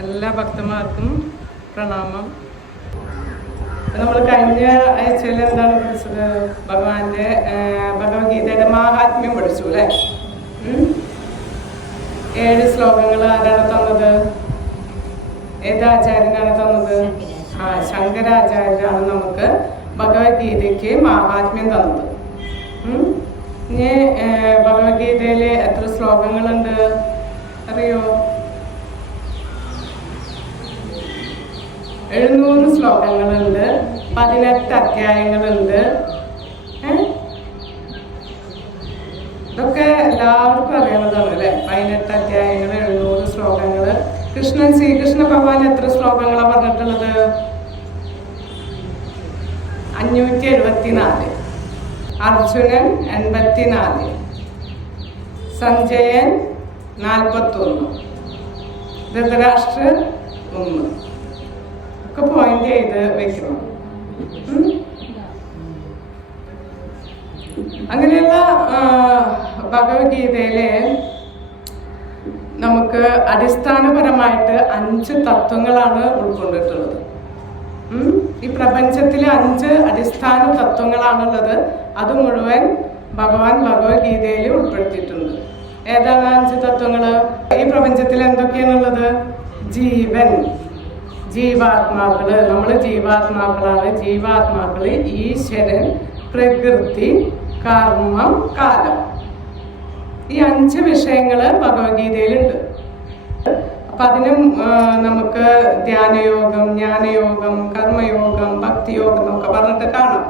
എല്ലാ ഭക്തന്മാർക്കും പ്രണാമം. നമ്മൾ കഴിഞ്ഞ ആഴ്ചയിൽ എന്താണ് പഠിച്ചത്? ഭഗവാന്റെ ഭഗവത്ഗീതയുടെ മാഹാത്മ്യം പഠിച്ചു അല്ലേ? 7 ശ്ലോകങ്ങൾ ആരാണ് തന്നത്? ഏതാചാര്യനാണ് തന്നത്? ശങ്കരാചാര്യരാണ് നമുക്ക് ഭഗവത്ഗീതയ്ക്ക് മാഹാത്മ്യം തന്നത്. ഇനി ഭഗവത്ഗീതയിൽ എത്ര ശ്ലോകങ്ങളുണ്ട് അറിയോ? 700 ശ്ലോകങ്ങളുണ്ട്, 18 അധ്യായങ്ങളുണ്ട്. ഇതൊക്കെ എല്ലാവർക്കും അറിയുന്നതാണ് അല്ലേ? 18 അധ്യായങ്ങൾ, 700 ശ്ലോകങ്ങൾ. ശ്രീകൃഷ്ണ ഭഗവാൻ എത്ര ശ്ലോകങ്ങളാണ് പറഞ്ഞിട്ടുള്ളത്? 574. അർജുനൻ 84, സഞ്ജയൻ 41, ധൃതരാഷ്ട്രർ 1. ഒക്കെ പോയിന്റ് ചെയ്ത് വെക്കണം. അങ്ങനെയുള്ള ഭഗവത്ഗീതയിലെ നമുക്ക് അടിസ്ഥാനപരമായിട്ട് 5 തത്വങ്ങളാണ് ഉൾക്കൊണ്ടിട്ടുള്ളത്. ഈ പ്രപഞ്ചത്തിലെ 5 അടിസ്ഥാന തത്വങ്ങളാണുള്ളത്. അത് മുഴുവൻ ഭഗവാൻ ഭഗവത്ഗീതയിൽ ഉൾപ്പെടുത്തിയിട്ടുണ്ട്. ഏതാണ് 5 തത്വങ്ങള്? ഈ പ്രപഞ്ചത്തിൽ എന്തൊക്കെയാണുള്ളത്? ജീവൻ, ജീവാത്മാക്കള്, നമ്മൾ ജീവാത്മാക്കളാണ്. ജീവാത്മാക്കള്, ഈശ്വരൻ, പ്രകൃതി, കർമ്മം, കാലം. ഈ 5 വിഷയങ്ങള് ഭഗവത്ഗീതയിലുണ്ട്. അപ്പൊ അതിനും നമുക്ക് ധ്യാനയോഗം, ജ്ഞാനയോഗം, കർമ്മയോഗം, ഭക്തിയോഗം എന്നൊക്കെ പറഞ്ഞിട്ട് കാണാം.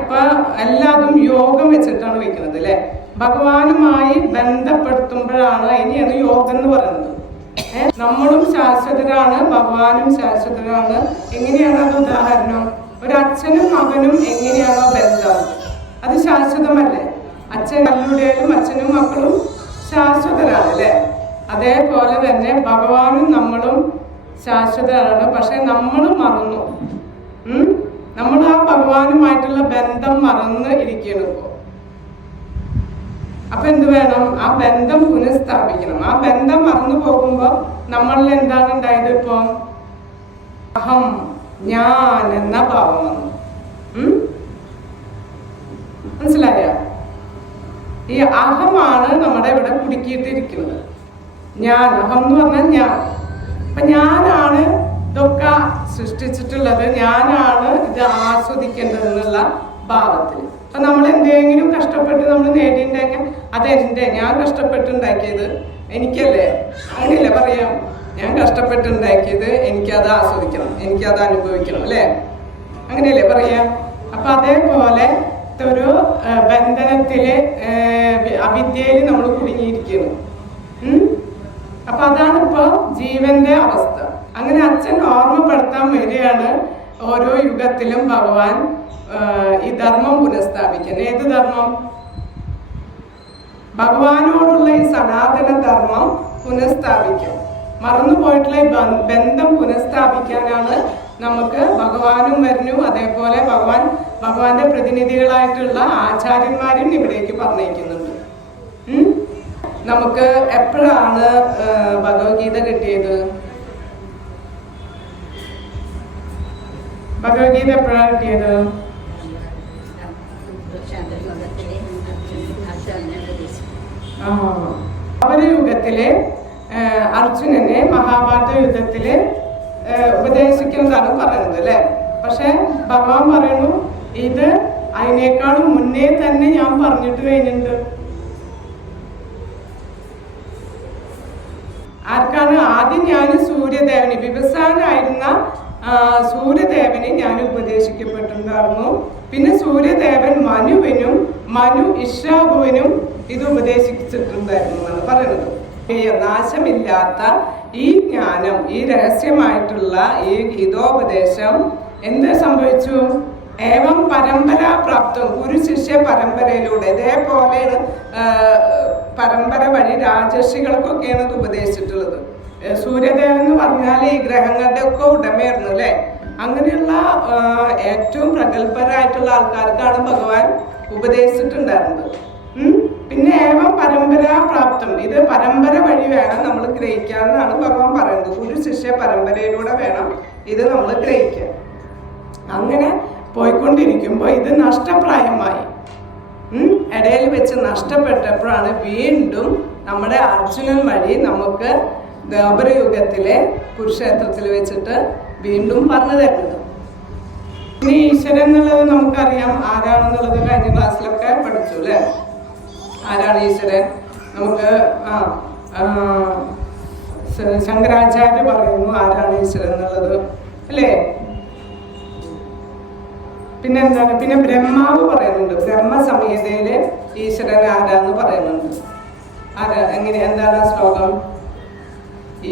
അപ്പൊ എല്ലാതും യോഗം വെച്ചിട്ടാണ് വെക്കുന്നത് അല്ലെ? ഭഗവാനുമായി ബന്ധപ്പെടുത്തുമ്പോഴാണ് അതിനെയാണ് യോഗം എന്ന് പറയുന്നത്. നമ്മളും ശാശ്വതരാണ്, ഭഗവാനും ശാശ്വതരാണ്. എങ്ങനെയാണ് അത് ഉദാഹരണം? ഒരു അച്ഛനും മകനും എങ്ങനെയാണോ ബന്ധം, അത് ശാശ്വതമല്ലേ? അച്ഛനും അച്ഛനും മക്കളും ശാശ്വതരാണ് അല്ലെ? അതേപോലെ തന്നെ ഭഗവാനും നമ്മളും ശാശ്വതരാണ്. പക്ഷെ നമ്മൾ മറന്നു. നമ്മൾ ആ ഭഗവാനുമായിട്ടുള്ള ബന്ധം മറന്ന് ഇരിക്കണം ഇപ്പോ. അപ്പൊ എന്ത് വേണം? ആ ബന്ധം പുനഃസ്ഥാപിക്കണം. ആ ബന്ധം മറന്നു പോകുമ്പോ നമ്മളിൽ എന്താണ് ഉണ്ടായത്? ഇപ്പൊ അഹം, ഞാൻ എന്ന ഭാവം വന്നു. മനസ്സിലായ? ഈ അഹമാണ് നമ്മുടെ ഇവിടെ കുടുക്കിയിട്ടിരിക്കുന്നത്. ഞാൻ, അഹം എന്ന് പറഞ്ഞാൽ ഞാൻ. അപ്പൊ ഞാനാണ് ഇതൊക്കെ സൃഷ്ടിച്ചിട്ടുള്ളത്, ഞാനാണ് ഇത് ആസ്വദിക്കേണ്ടത് എന്നുള്ള ഭാവത്തിൽ. അപ്പൊ നമ്മൾ എന്തെങ്കിലും കഷ്ടപ്പെട്ട് നമ്മൾ നേടിയിട്ടുണ്ടെങ്കിൽ അതെന്റെ, ഞാൻ കഷ്ടപ്പെട്ടുണ്ടാക്കിയത് എനിക്കല്ലേ, അങ്ങനെയല്ലേ പറയാം? ഞാൻ കഷ്ടപ്പെട്ടുണ്ടാക്കിയത് എനിക്കത് ആസ്വദിക്കണം, എനിക്കത് അനുഭവിക്കണം അല്ലേ? അങ്ങനെയല്ലേ പറയാം? അപ്പൊ അതേപോലെ ഒരു ബന്ധനത്തില് അവിദ്യയിൽ നമ്മൾ കുടുങ്ങിയിരിക്കുന്നു. അപ്പൊ അതാണ് ഇപ്പൊ ജീവന്റെ അവസ്ഥ. അങ്ങനെ അച്ഛൻ ഓർമ്മപ്പെടുത്താൻ വരികയാണ് ഓരോ യുഗത്തിലും ഭഗവാൻ ഈ ധർമ്മം പുനഃസ്ഥാപിക്കാൻ. ഏത് ധർമ്മം? ഭഗവാനോടുള്ള ഈ സനാതന ധർമ്മം പുനഃസ്ഥാപിക്കാൻ, മറന്നുപോയിട്ടുള്ള ഈ ബന്ധം പുനഃസ്ഥാപിക്കാനാണ് നമുക്ക് ഭഗവാനും വരുന്നു. അതേപോലെ ഭഗവാന്റെ പ്രതിനിധികളായിട്ടുള്ള ആചാര്യന്മാരും ഇവിടേക്ക് പറഞ്ഞേക്കുന്നുണ്ട്. നമുക്ക് എപ്പോഴാണ് ഭഗവത്ഗീത കിട്ടിയത്? ഭഗവത്ഗീത എപ്പോഴാണ് കിട്ടിയത്? യുഗത്തിലെ അർജുനനെ മഹാഭാരത യുദ്ധത്തില് ഉപദേശിക്കുന്നതാണ് പറയുന്നത് അല്ലെ? പക്ഷെ ഭഗവാൻ പറയുന്നു, ഇത് അതിനേക്കാളും മുന്നേ തന്നെ ഞാൻ പറഞ്ഞിട്ട് കഴിഞ്ഞിട്ടുണ്ട്. ആർക്കാണ്? ആദ്യം ഞാൻ സൂര്യദേവന്, വിവസാനായിരുന്ന സൂര്യദേവനെ ഞാൻ ഉപദേശിക്കപ്പെട്ടിട്ടുണ്ടായിരുന്നു. പിന്നെ സൂര്യദേവൻ മനുവിനും മനു ഇഷ്രാകുവിനും ഇത് ഉപദേശിച്ചിട്ടുണ്ടായിരുന്നു എന്നാണ് പറയുന്നത്. നാശമില്ലാത്ത ഈ ജ്ഞാനം, ഈ രഹസ്യമായിട്ടുള്ള ഈ ഗീതോപദേശം എന്ത് സംഭവിച്ചു? ഏവം പരമ്പരാപ്രാപ്തം, ഗുരു ശിഷ്യ പരമ്പരയിലൂടെ. ഇതേപോലെയാണ് പരമ്പര വഴി രാജർഷികൾക്കൊക്കെയാണ് ഇത് ഉപദേശിച്ചിട്ടുള്ളത്. സൂര്യദേവൻ എന്ന് പറഞ്ഞാൽ ഈ ഗ്രഹങ്ങളുടെ ഒക്കെ ഉടമയായിരുന്നു അല്ലെ? അങ്ങനെയുള്ള ഏറ്റവും പ്രഗത്ഭരായിട്ടുള്ള ആൾക്കാർക്കാണ് ഭഗവാൻ ഉപദേശിച്ചിട്ടുണ്ടായിരുന്നത്. പിന്നെ ഏവം പരമ്പരാപ്രാപ്തം, ഇത് പരമ്പര വഴി വേണം നമ്മൾ ഗ്രഹിക്കാമെന്നാണ് ഭഗവാൻ പറയുന്നത്. ഗുരു ശിഷ്യ പരമ്പരയിലൂടെ വേണം ഇത് നമ്മൾ ഗ്രഹിക്കാൻ. അങ്ങനെ പോയിക്കൊണ്ടിരിക്കുമ്പോൾ ഇത് നഷ്ടപ്രായമായി. ഇടയിൽ വെച്ച് നഷ്ടപ്പെട്ടപ്പോഴാണ് വീണ്ടും നമ്മുടെ അർജുനൻ വഴി നമുക്ക് ദ്വാപരയുഗത്തിലെ കുരുക്ഷേത്രത്തിൽ വെച്ചിട്ട് വീണ്ടും പറഞ്ഞു തരുന്നത്. ഇനി ഈശ്വരൻ എന്നുള്ളത് നമുക്കറിയാം. ആരാണെന്നുള്ളത് കഴിഞ്ഞ ക്ലാസ്സിലൊക്കെ പഠിച്ചു അല്ലേ? ആരാണ് ഈശ്വരൻ? നമുക്ക് ശങ്കരാചാര്യ പറയുന്നു ആരാണ് ഈശ്വരൻ എന്നുള്ളത് അല്ലേ? പിന്നെന്താണ്? പിന്നെ ബ്രഹ്മാവ് പറയുന്നുണ്ട്. ബ്രഹ്മസംഹിതയില് ഈശ്വരൻ ആരാന്ന് പറയുന്നുണ്ട്. ആരാ? എങ്ങനെ? എന്താണ് ശ്ലോകം?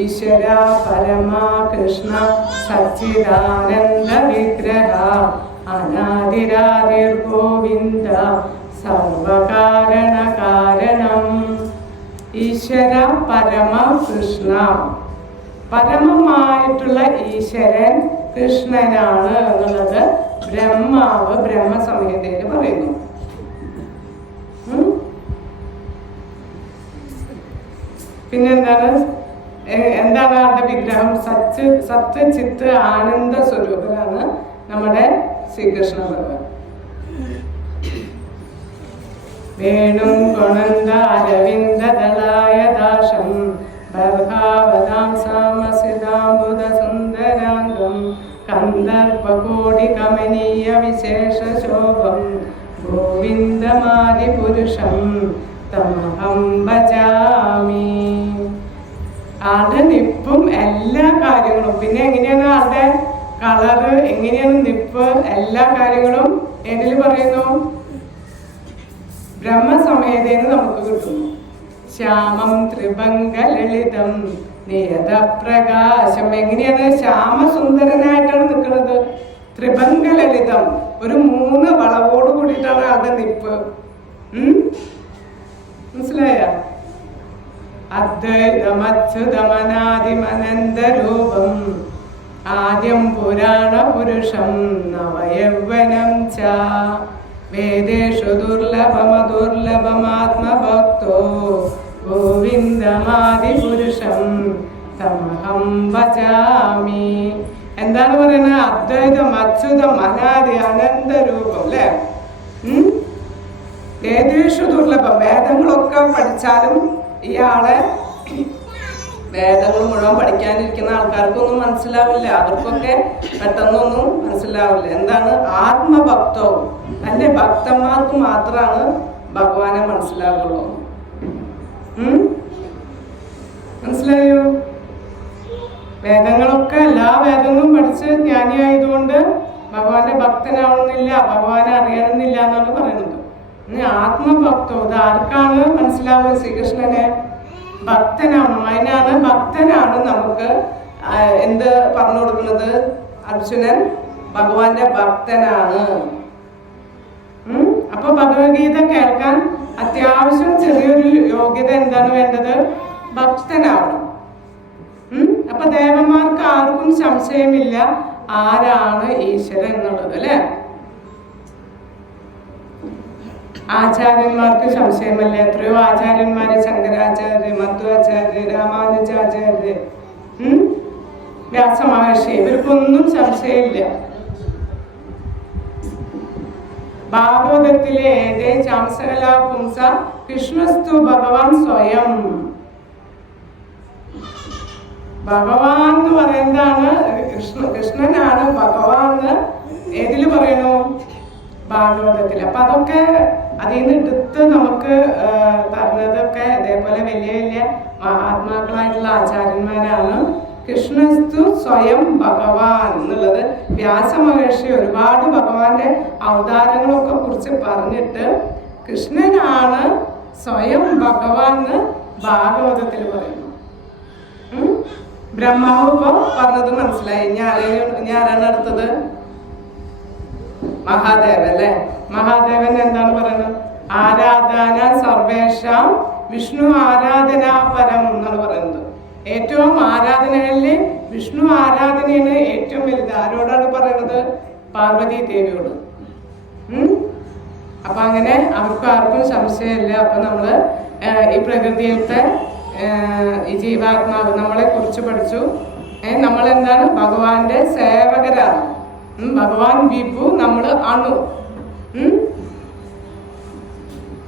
ഈശ്വര പരമാ കൃഷ്ണ സച്ചിദാനന്ദ വിഗ്രഹ അനാദിരാദിർ ഗോവിന്ദ സർവകാരണ കാരണം. ഈശ്വര പരമ കൃഷ്ണ, പരമമായിട്ടുള്ള ഈശ്വരൻ കൃഷ്ണനാണ് എന്നുള്ളത് ബ്രഹ്മാവ് ബ്രഹ്മസംഹിതയിൽ പറയുന്നു. പിന്നെന്താണ്? എന്താണ് അവരുടെ വിഗ്രഹം? സത്യചിത്ത് ആനന്ദ സ്വരൂപനാണ് നമ്മുടെ ശ്രീകൃഷ്ണ ഭഗവാൻ. വേണും കൊണന്ത അരവിന്ദ ദളായ ദാശം ബർഹാവതാം സാമസിതാംബുദ സുന്ദരാംഗം കന്ദർപ്പകോടി കമനീയ വിശേഷ ശോഭം ഗോവിന്ദമാദി പുരുഷം തമഹം ഭജാമി. ആളുടെ നിപ്പും എല്ലാ കാര്യങ്ങളും, പിന്നെ എങ്ങനെയാണ് ആളുടെ കളറ്, എങ്ങനെയാണ് നിപ്പ്, എല്ലാ കാര്യങ്ങളും ഏതിൽ പറയുന്നു? ബ്രഹ്മസംഹിതയിൽ നമുക്ക് കിട്ടുന്നു. ശ്യാമം ത്രിഭംഗ ലളിതം നിയത പ്രകാശം. എങ്ങനെയാണ്? ശ്യാമസുന്ദരനായിട്ടാണ് നിൽക്കുന്നത്. ത്രിഭംഗ ലളിതം, ഒരു 3 വളവോട് കൂടിയിട്ടാണ് ആളുടെ നിപ്പ്. മനസ്സിലായ? അദ്വൈതമച്യുതമനാദിമനന്തരൂപം ആദ്യം പുരാണ പുരുഷം നവയൗവനം ച വേദേഷു ദുർലഭമദുർലഭമാത്മഭക്തോ ഗോവിന്ദമാദി പുരുഷം തമഹം ഭജാമി. എന്താണ് പറയുന്നത്? അദ്വൈതം, അച്യുതം, അനാദി, അനന്തരൂപം അല്ലേ? വേദേഷു ദുർലഭം. വേദങ്ങളൊക്കെ പഠിച്ചാലും ഇയാളെ വേദങ്ങൾ മുഴുവൻ പഠിക്കാനിരിക്കുന്ന ആൾക്കാർക്കൊന്നും മനസ്സിലാവില്ല. അവർക്കൊക്കെ പെട്ടെന്നൊന്നും മനസ്സിലാവില്ല. എന്താണ്? ആത്മഭക്തവും നല്ല ഭക്തന്മാർക്ക് മാത്രമാണ് ഭഗവാനെ മനസ്സിലാവുള്ളൂ. മനസ്സിലായോ? വേദങ്ങളൊക്കെ എല്ലാ വേദങ്ങളും പഠിച്ച് ജ്ഞാനിയായതുകൊണ്ട് ഭഗവാന്റെ ഭക്തനാവണമെന്നില്ല, ഭഗവാനെ അറിയണമെന്നില്ല എന്നാണ് പറയുന്നത്. ആത്മഭക്തവും ഇത് ആർക്കാണ് മനസ്സിലാവുക? ശ്രീകൃഷ്ണനെ ഭക്തനാണ്. അതിനാണ് ഭക്തനാണ് നമുക്ക് എന്ത് പറഞ്ഞു കൊടുക്കുന്നത്? അർജുനൻ ഭഗവാന്റെ ഭക്തനാണ്. അപ്പൊ ഭഗവത്ഗീത കേൾക്കാൻ അത്യാവശ്യം ചെറിയൊരു യോഗ്യത എന്താണ് വേണ്ടത്? ഭക്തനാവണം. അപ്പൊ ദേവന്മാർക്ക് ആർക്കും സംശയമില്ല ആരാണ് ഈശ്വരൻ എന്നുള്ളത് അല്ലെ? ആചാര്യന്മാർക്ക് സംശയമല്ല. എത്രയോ ആചാര്യന്മാര്, ശങ്കരാചാര്യ, മധ്വാചാര്യ, രാമാനുജാചാര്യ, വ്യാസമഹർഷി, ഇവർക്കൊന്നും സംശയമില്ല. ഭാഗവതത്തിലെ ഏതേ ചാംസകല പുംസ കൃഷ്ണസ്തു ഭഗവാൻ സ്വയം. ഭഗവാൻ എന്ന് പറയുന്നതാണ് കൃഷ്ണനാണ് ഭഗവാൻ ഏതില് പറയണു? ഭാഗവതത്തിൽ. അപ്പൊ അതൊക്കെ അതിൽ നിന്ന് എടുത്ത് നമുക്ക് പറഞ്ഞതൊക്കെ ഇതേപോലെ വലിയ വലിയ മഹാത്മാക്കളായിട്ടുള്ള ആചാര്യന്മാരാണ്. കൃഷ്ണസ്തു സ്വയം ഭഗവാൻ എന്നുള്ളത് വ്യാസമഹർഷി ഒരുപാട് ഭഗവാന്റെ അവതാരങ്ങളൊക്കെ കുറിച്ച് പറഞ്ഞിട്ട് കൃഷ്ണനാണ് സ്വയം ഭഗവാൻ എന്ന് ഭാഗവതത്തിൽ പറയുന്നു. ബ്രഹ്മാവ് ഇപ്പൊ പറഞ്ഞത് മനസ്സിലായി. ഞാനാണ് അടുത്തത് മഹാദേവൻ അല്ലെ? മഹാദേവൻ എന്താണ് പറയുന്നത്? ആരാധന സർവേഷാം വിഷ്ണു ആരാധനാ പരം എന്നാണ് പറയുന്നത്. ഏറ്റവും ആരാധനകളില് വിഷ്ണു ആരാധനയാണ് ഏറ്റവും വലുത്. ആരോടാണ് പറയുന്നത്? പാർവതി ദേവിയോട്. അപ്പൊ അങ്ങനെ അവർക്ക് ആർക്കും സംശയമില്ല. അപ്പൊ നമ്മള് ഈ പ്രകൃതിയിലത്തെ ഈ ജീവാത്മാവ് നമ്മളെ കുറിച്ച് പഠിച്ചു. നമ്മളെന്താണ്? ഭഗവാന്റെ സേവകരാണ്. ഭഗവാൻ വിഭു, നമ്മള് അണു.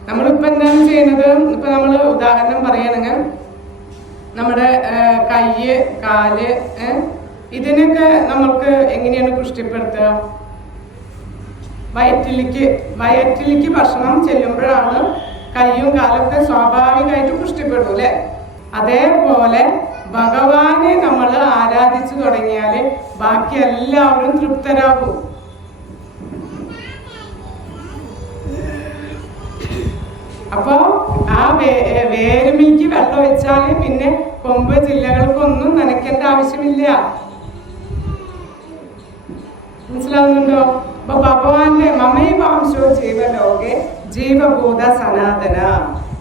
നമ്മളിപ്പോ എന്താണ് ചെയ്യുന്നത്? ഇപ്പൊ നമ്മള് ഉദാഹരണം പറയുകയാണെങ്കിൽ നമ്മുടെ കയ്യ്, കാല്, ഇതിനൊക്കെ നമ്മൾക്ക് എങ്ങനെയാണ് പുഷ്ടിപ്പെടുത്തുക? വയറ്റിലേക്ക് ഭക്ഷണം ചെല്ലുമ്പോഴാണ് കയ്യും കാലൊക്കെ സ്വാഭാവികമായിട്ട് പുഷ്ടിപ്പെടും അല്ലെ? അതേപോലെ ഭഗവാനെ നമ്മൾ ആരാധിച്ചു തുടങ്ങിയാല് ബാക്കി എല്ലാവരും തൃപ്തരാകും. അപ്പോ ആ വേരുമിക്ക് വെള്ളം ഒഴിച്ചാല് പിന്നെ കൊമ്പ് ജില്ലകൾക്കൊന്നും നനയ്ക്കേണ്ട ആവശ്യമില്ല. മനസ്സിലാവുന്നുണ്ടോ? അപ്പൊ ഭഗവാന്റെ മമൈവാംശോ ജീവലോകെ ജീവഭൂത സനാതന,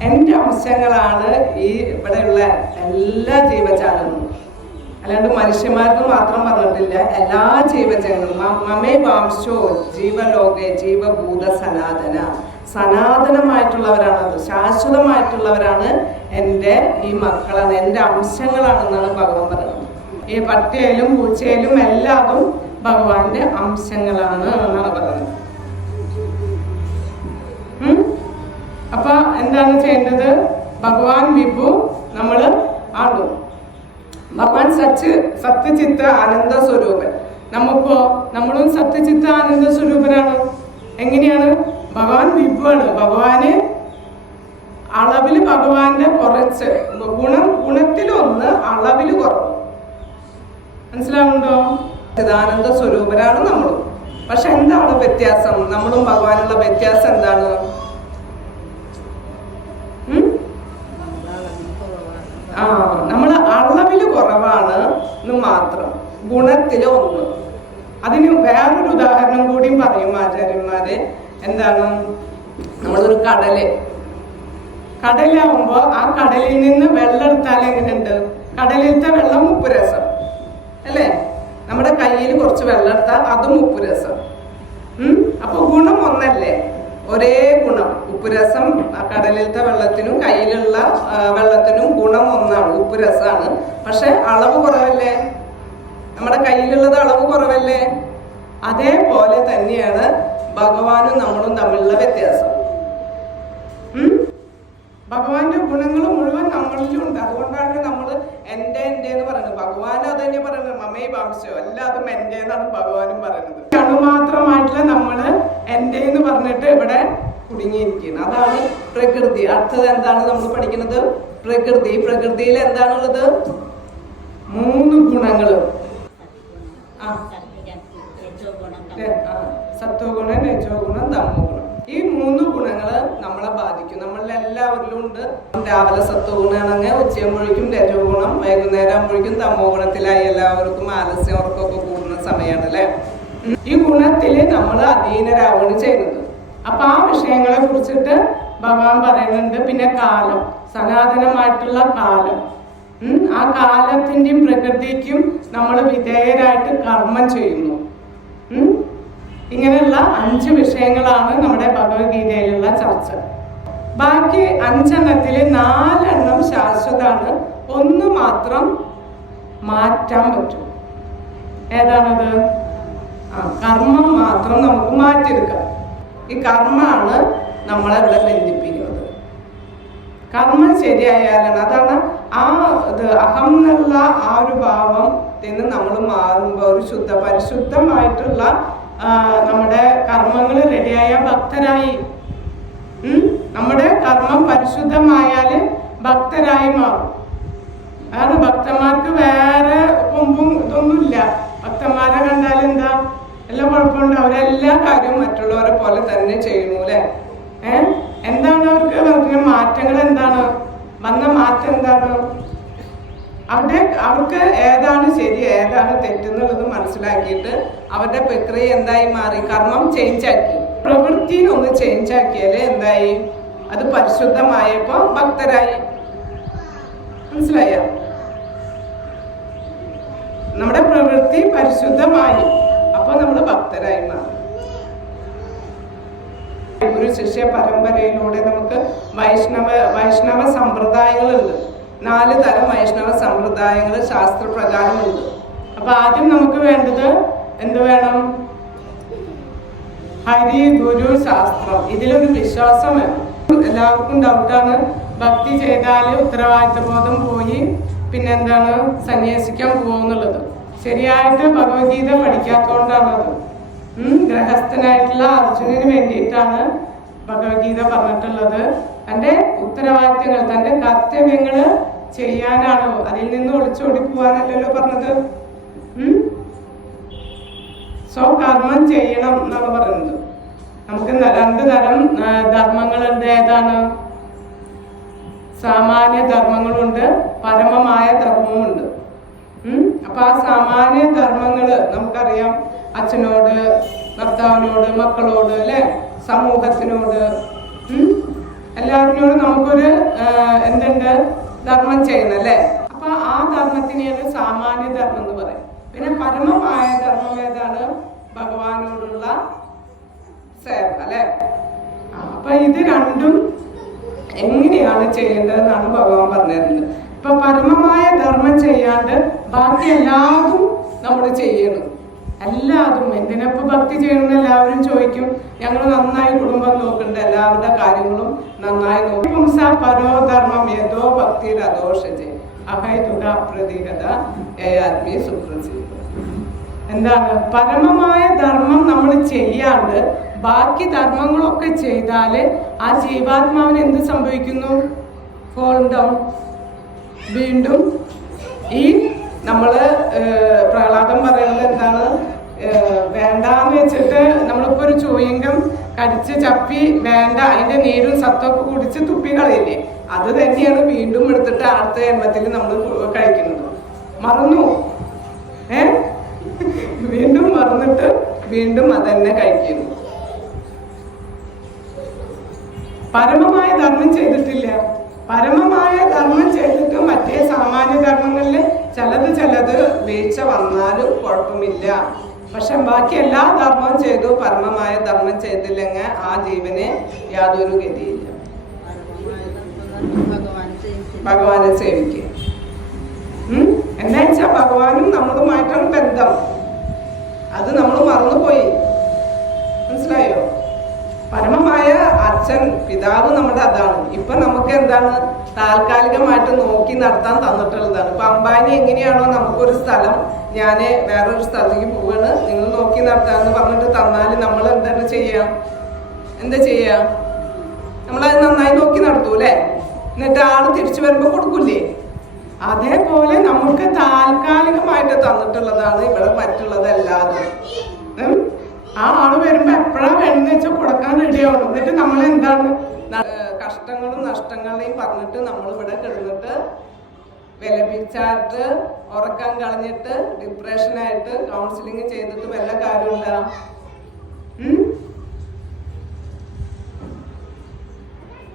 എന്റെ അംശങ്ങളാണ് ഈ ഇവിടെയുള്ള എല്ലാ ജീവജാലങ്ങളും. അല്ലാണ്ട് മനുഷ്യന്മാർക്ക് മാത്രം പറഞ്ഞിട്ടില്ല, എല്ലാ ജീവജാലങ്ങളും. മമൈവാംശോ ജീവലോകെ ജീവഭൂത സനാതന, സനാതനമായിട്ടുള്ളവരാണ്, അത് ശാശ്വതമായിട്ടുള്ളവരാണ് എൻ്റെ ഈ മക്കളാണ്, എൻ്റെ അംശങ്ങളാണെന്നാണ് ഭഗവാൻ പറയുന്നത്. ഈ പട്ടിയായാലും പൂച്ചയായാലും എല്ലാതും ഭഗവാന്റെ അംശങ്ങളാണ് എന്നാണ് പറയുന്നത്. അപ്പൊ എന്താണ് ചെയ്യേണ്ടത്? ഭഗവാൻ വിഭു, നമ്മള് ആണു. ഭഗവാൻ സത്യചിത്ത ആനന്ദ സ്വരൂപൻ. നമ്മളും സത്യചിത്ത ആനന്ദ സ്വരൂപനാണ്. എങ്ങനെയാണ്? ഭഗവാൻ വിഭുവാണ്. ഭഗവാന് അളവില് ഭഗവാന്റെ കുറച്ച് ഗുണത്തിലൊന്ന് അളവില് കുറവ്. മനസ്സിലാവുന്നുണ്ടോ? ചിദാനന്ദ സ്വരൂപനാണ് നമ്മളും. പക്ഷെ എന്താണ് വ്യത്യാസം? നമ്മളും ഭഗവാനുള്ള വ്യത്യാസം എന്താണ്? നമ്മള് അളവില് കുറവാണ് എന്ന് മാത്രം, ഗുണത്തില് ഒന്ന്. അതിന് വേറൊരു ഉദാഹരണം കൂടിയും പറയും ആചാര്യന്മാര്. എന്താണ്? നമ്മളൊരു കടലാവുമ്പോ ആ കടലിൽ നിന്ന് വെള്ളം എടുത്താൽ എങ്ങനെയുണ്ട്? കടലിലത്തെ വെള്ളം ഉപ്പ് രസം അല്ലേ? നമ്മുടെ കയ്യിൽ കുറച്ച് വെള്ളം എടുത്താൽ അതും ഉപ്പ് രസം. അപ്പൊ ഗുണം ഒന്നല്ലേ? ഒരേ ഗുണം. ഉപ്പ് രസം കടലിലത്തെ വെള്ളത്തിനും കയ്യിലുള്ള വെള്ളത്തിനും ഗുണം ഒന്നാണ്, ഉപ്പ് രസമാണ്. പക്ഷെ അളവ് കുറവല്ലേ? നമ്മുടെ കയ്യിലുള്ളത് അളവ് കുറവല്ലേ? അതേപോലെ തന്നെയാണ് ഭഗവാനും നമ്മളും തമ്മിലുള്ള വ്യത്യാസം. ഭഗവാന്റെ ഗുണങ്ങൾ മുഴുവൻ നമ്മളിലും ഉണ്ട്. അതുകൊണ്ടാണ് നമ്മള് എന്റെ എന്ന് പറയുന്നത്. ഭഗവാനും അത് തന്നെ പറയുന്നത്, മമൈ വാംശോ, എല്ലാതും എന്റെ എന്നാണ് ഭഗവാനും പറയുന്നത്. അണുമാത്രമായിട്ടുള്ള നമ്മള് എന്റെ എന്ന് പറഞ്ഞിട്ട് ഇവിടെ കുടുങ്ങിയിരിക്കുന്നത്. അതാണ് പ്രകൃതി. അടുത്തത് എന്താണ് നമ്മൾ പഠിക്കുന്നത്? പ്രകൃതി. പ്രകൃതിയിൽ എന്താണുള്ളത്? 3 ഗുണങ്ങള്. സത്വഗുണം, രജോഗുണം, തമോഗുണം. ഈ 3 ഗുണങ്ങള് നമ്മളെ ബാധിക്കും. നമ്മളിൽ എല്ലാവരിലും ഉണ്ട്. രാവിലെ സത്വഗുണമാണെങ്കിൽ ഉച്ചയാകുമ്പോഴേക്കും രജോ ഗുണം, വൈകുന്നേരം ആകുമ്പോഴേക്കും തമോ ഗുണത്തിലായി. എല്ലാവർക്കും ആലസ്യം, ഉറക്കമൊക്കെ കൂടുന്ന സമയമാണ് അല്ലെ? ഈ ഗുണത്തില് നമ്മൾ അധീനരാവുകയാണ് ചെയ്യുന്നത്. അപ്പൊ ആ വിഷയങ്ങളെ കുറിച്ചിട്ട് ഭഗവാൻ പറയുന്നുണ്ട്. പിന്നെ കാലം, സനാതനമായിട്ടുള്ള കാലം. ആ കാലത്തിന്റെയും പ്രകൃതിക്കും നമ്മൾ വിധേയരായിട്ട് കർമ്മം ചെയ്യുന്നു. ഇങ്ങനെയുള്ള 5 വിഷയങ്ങളാണ് നമ്മുടെ ഭഗവത്ഗീതയിലുള്ള ചർച്ച. ബാക്കി 5 എണ്ണത്തില് 4 എണ്ണം ശാശ്വതാണ്, 1 മാത്രം മാറ്റാൻ പറ്റും. ഏതാണത്? കർമ്മം മാത്രം നമുക്ക് മാറ്റിയെടുക്കാം. ഈ കർമ്മമാണ് നമ്മളെ ഇവിടെ ബന്ധിപ്പിക്കുന്നത്. കർമ്മം ശരിയായാലാണ്, അതാണ് അഹം എന്നുള്ള ആ ഒരു ഭാവത്തിന് നമ്മൾ മാറുമ്പോൾ ഒരു പരിശുദ്ധമായിട്ടുള്ള നമ്മുടെ കർമ്മങ്ങൾ റെഡിയായ ഭക്തരായി. നമ്മുടെ കർമ്മം പരിശുദ്ധമായാല് ഭക്തരായി മാറും. അതാണ് ഭക്തന്മാർക്ക് വേറെ കൊമ്പും ഇതൊന്നുമില്ല. ഭക്തന്മാരെ കണ്ടാൽ എന്താ, എല്ലാം കുഴപ്പമുണ്ട്, അവരെല്ലാ കാര്യവും മറ്റുള്ളവരെ പോലെ തന്നെ ചെയ്യുന്നു അല്ലെ? എന്താണ് അവർക്ക് മാറ്റങ്ങൾ? എന്താണ് വന്ന മാറ്റം? എന്താണ് അവർക്ക് ഏതാണ് ശരി ഏതാണ് തെറ്റെന്നുള്ളത് മനസ്സിലാക്കിയിട്ട് അവരുടെ പ്രക്രിയ എന്തായി മാറി? കർമ്മം ചേഞ്ച് ആക്കി, പ്രവൃത്തിയിലൊന്ന് ചേഞ്ച് ആക്കിയാല് എന്തായി? അത് പരിശുദ്ധമായപ്പോ ഭക്തരായി. മനസ്സിലായ? നമ്മുടെ പ്രവൃത്തി പരിശുദ്ധമായി, അപ്പൊ നമ്മൾ ഭക്തരായി മാറി. ഒരു ശിഷ്യ പരമ്പരയിലൂടെ നമുക്ക് വൈഷ്ണവ സമ്പ്രദായങ്ങളുണ്ട്. 4 തരം വൈഷ്ണവ സമ്പ്രദായങ്ങൾ ശാസ്ത്രപ്രകാരമുണ്ട്. അപ്പൊ ആദ്യം നമുക്ക് വേണ്ടത് എന്ത് വേണം? ഹരി, ഗുരു, ശാസ്ത്രം. ഇതിലൊരു വിശ്വാസം വേണം. എല്ലാവർക്കും ഡൗട്ടാണ്, ഭക്തി ചെയ്താല് ഉത്തരവാദിത്വ ബോധം പോയി പിന്നെന്താണ് സന്യാസിക്കാൻ പോകുന്നുള്ളത്. ശരിയായിട്ട് ഭഗവത്ഗീത പഠിക്കാത്തതുകൊണ്ടാണത്. ഗൃഹസ്ഥനായിട്ടുള്ള അർജുനന് വേണ്ടിയിട്ടാണ് ഭഗവത്ഗീത പറഞ്ഞിട്ടുള്ളത്. തന്റെ ഉത്തരവാദിത്തങ്ങൾ, തന്റെ കർത്തവ്യങ്ങള് ചെയ്യാനാണോ, അതിൽ നിന്ന് ഒളിച്ചോടി പോവാനല്ലല്ലോ പറഞ്ഞത്. കർമ്മം ചെയ്യണം എന്നാണ് പറയുന്നത്. നമുക്ക് 2 തരം ധർമ്മങ്ങളുണ്ട്. ഏതാണ്? സാമാന്യ ധർമ്മങ്ങളുണ്ട്, പരമമായ ധർമ്മമുണ്ട്. അപ്പൊ ആ സാമാന്യ ധർമ്മങ്ങള് നമുക്കറിയാം, അച്ഛനോട്, ഭർത്താവിനോട്, മക്കളോട്, അല്ലെ, സമൂഹത്തിനോട്, എല്ലാവരിനോടും നമുക്കൊരു എന്തുണ്ട്? ധർമ്മം ചെയ്യണം, അല്ലെ. അപ്പൊ ആ ധർമ്മത്തിനെയാണ് സാമാന്യ ധർമ്മം എന്ന് പറയും. പിന്നെ പരമമായ ധർമ്മം ഏതാണ്? ഭഗവാനോടുള്ള സേവ, അല്ലെ. അപ്പൊ ഇത് രണ്ടും എങ്ങനെയാണ് ചെയ്യേണ്ടതെന്നാണ് ഭഗവാൻ പറഞ്ഞിരുന്നത്. ഇപ്പൊ പരമമായ ധർമ്മം ചെയ്യാണ്ട് ബാക്കി എല്ലാതും നമ്മൾ ചെയ്യണം. എല്ലാതും എന്തിനപ്പോ ഭക്തി ചെയ്യണമെന്ന് എല്ലാവരും ചോദിക്കും. ഞങ്ങൾ നന്നായി കുടുംബം നോക്കണ്ട, എല്ലാവരുടെ കാര്യങ്ങളും നന്നായി നോക്കും. പരോധർമ്മം യഥോ ഭക്തി രഥോഷജെ അഹൈതുക പ്രതിഹത ആത്മീയ സുപ്രസി. എന്താണ്? പരമമായ ധർമ്മം നമ്മൾ ചെയ്യാണ്ട് ബാക്കി ധർമ്മങ്ങളൊക്കെ ചെയ്താല് ആ ജീവാത്മാവിന് എന്ത് സംഭവിക്കുന്നു? Fall down. വീണ്ടും ഈ നമ്മള് പ്രഹ്ലാദം പറയുന്നത് എന്താണ്? വേണ്ടാന്ന് വെച്ചിട്ട് നമ്മളിപ്പോ ഒരു ചൂയിങ്കം കടിച്ച് ചപ്പി വേണ്ട, അതിന്റെ നീരും സത്വമൊക്കെ കുടിച്ച് തുപ്പി കളയില്ലേ? അത് തന്നെയാണ് വീണ്ടും എടുത്തിട്ട് അടുത്ത ജന്മത്തിൽ നമ്മൾ കഴിക്കുന്നത്. മറന്നു, വീണ്ടും മറന്നിട്ട് വീണ്ടും അതന്നെ കഴിക്കുന്നു. പരമമായ ധർമ്മം ചെയ്തിട്ടില്ല. പരമമായ ധർമ്മം ചെയ്തിട്ട് മറ്റേ സാമാന്യ ധർമ്മങ്ങളിൽ ചിലത് വീഴ്ച വന്നാലും കുഴപ്പമില്ല. പക്ഷെ ബാക്കി എല്ലാ ധർമ്മവും ചെയ്തു, പരമമായ ധർമ്മം ചെയ്തില്ലെങ്കിൽ ആ ജീവന് യാതൊരു ഗതിയില്ല. ഭഗവാനെ സേവിക്കുക. എന്നാ വെച്ചാൽ ഭഗവാനും നമ്മളുമായിട്ടാണ് ബന്ധം. അത് നമ്മൾ മറന്നുപോയി. മനസ്സിലായോ? പരമമായ അച്ഛൻ, പിതാവ് നമ്മുടെ അതാണ്. ഇപ്പൊ നമുക്ക് എന്താണ്? താൽക്കാലികമായിട്ട് നോക്കി നടത്താൻ തന്നിട്ടുള്ളതാണ്. ഇപ്പൊ അംബാനി എങ്ങനെയാണോ നമുക്കൊരു സ്ഥലം, ഞാന് വേറൊരു സ്ഥലത്തേക്ക് പോവാണ്, നിങ്ങൾ നോക്കി നടത്താന്ന് പറഞ്ഞിട്ട് തന്നാല് നമ്മൾ എന്താണ് ചെയ്യാം? എന്താ ചെയ്യാ? നമ്മളത് നന്നായി നോക്കി നടത്തൂ, അല്ലെ? എന്നിട്ട് ആള് തിരിച്ചു വരുമ്പോ കൊടുക്കൂലേ? അതേപോലെ നമുക്ക് താൽക്കാലികമായിട്ട് തന്നിട്ടുള്ളതാണ് ഇവിടെ മറ്റുള്ളതല്ലാതെ. ആ ആള് വരുമ്പോ എപ്പോഴാ വേണമെന്ന് വെച്ചാൽ കൊടുക്കാൻ റെഡിയാവണം. എന്നിട്ട് നമ്മൾ എന്താണ് കഷ്ടങ്ങളും നഷ്ടങ്ങളെയും പറഞ്ഞിട്ട് നമ്മൾ ഇവിടെ കിടന്നിട്ട് വിലപിച്ചായിട്ട് ഉറക്കം കളഞ്ഞിട്ട് ഡിപ്രഷനായിട്ട് കൗൺസിലിംഗ് ചെയ്തിട്ട് വല്ല കാര്യമില്ല.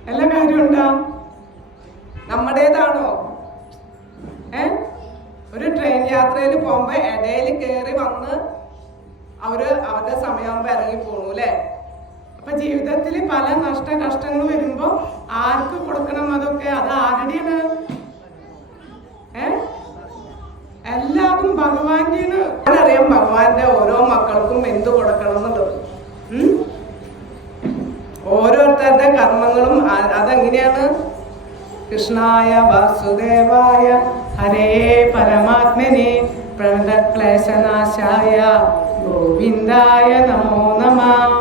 വല്ല കാര്യമുണ്ടോ? നമ്മുടേതാണോ? ഒരു ട്രെയിൻ യാത്രയിൽ പോകുമ്പോ ഇടയിൽ കയറി വന്ന് അവരുടെ സമയമാകുമ്പോ ഇറങ്ങി പോണു, അല്ലെ? അപ്പൊ ജീവിതത്തിൽ പല കഷ്ടങ്ങൾ വരുമ്പോ ആർക്ക് കൊടുക്കണം? അതൊക്കെ അത് ആരുടെയാണ്? എല്ലാതും ഭഗവാന്റെയാണ്. അറിയാം ഭഗവാന്റെ ഓരോ മക്കൾക്കും എന്ത് കൊടുക്കണം എന്നുള്ളത്. ഓരോരുത്തരുടെ കർമ്മങ്ങളും അതെങ്ങനെയാണ്? കൃഷ്ണായ വാസുദേവായ ഹരേ പരമാത്മനെ പ്രണതക്ലേശനാശായ ഗോവിന്ദായ നമോ നമഃ.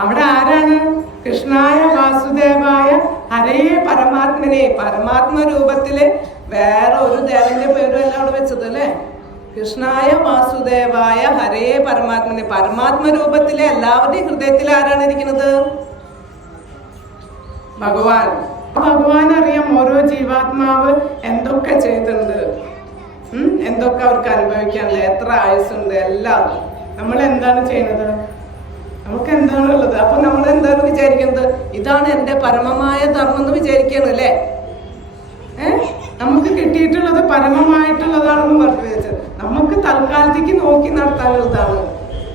അവിടെ ആരാണ്? കൃഷ്ണായ വാസുദേവായ ഹരേ പരമാത്മനെ. പരമാത്മ രൂപത്തില് വേറെ ഒരു ദേവന്റെ പേരല്ല അവിടെ വെച്ചത്, അല്ലെ? കൃഷ്ണായ വാസുദേവായ ഹരേ പരമാത്മനെ. പരമാത്മ രൂപത്തിലെ എല്ലാവരുടെയും ഹൃദയത്തിൽ ആരാണ് ഇരിക്കുന്നത്? ഭഗവാൻ. ഭഗവാൻ അറിയാം ഓരോ ജീവാത്മാവ് എന്തൊക്കെ ചെയ്തിട്ടുണ്ട്, എന്തൊക്കെ അവർക്ക് അനുഭവിക്കാനുണ്ട്, എത്ര ആയുസ്സുണ്ട്, എല്ലാം. നമ്മൾ എന്താണ് ചെയ്യുന്നത്? നമുക്ക് എന്താണുള്ളത്? അപ്പൊ നമ്മൾ എന്താണ് വിചാരിക്കുന്നത്? ഇതാണ് എന്റെ പരമമായ ധർമ്മം എന്ന് വിചാരിക്കാണ്, അല്ലേ? നമുക്ക് കിട്ടിയിട്ടുള്ളത് പരമമായിട്ടുള്ളതാണെന്ന് പറഞ്ഞു വെച്ചത് നമുക്ക് തൽക്കാലത്തേക്ക് നോക്കി നടത്താനുള്ളതാണ്.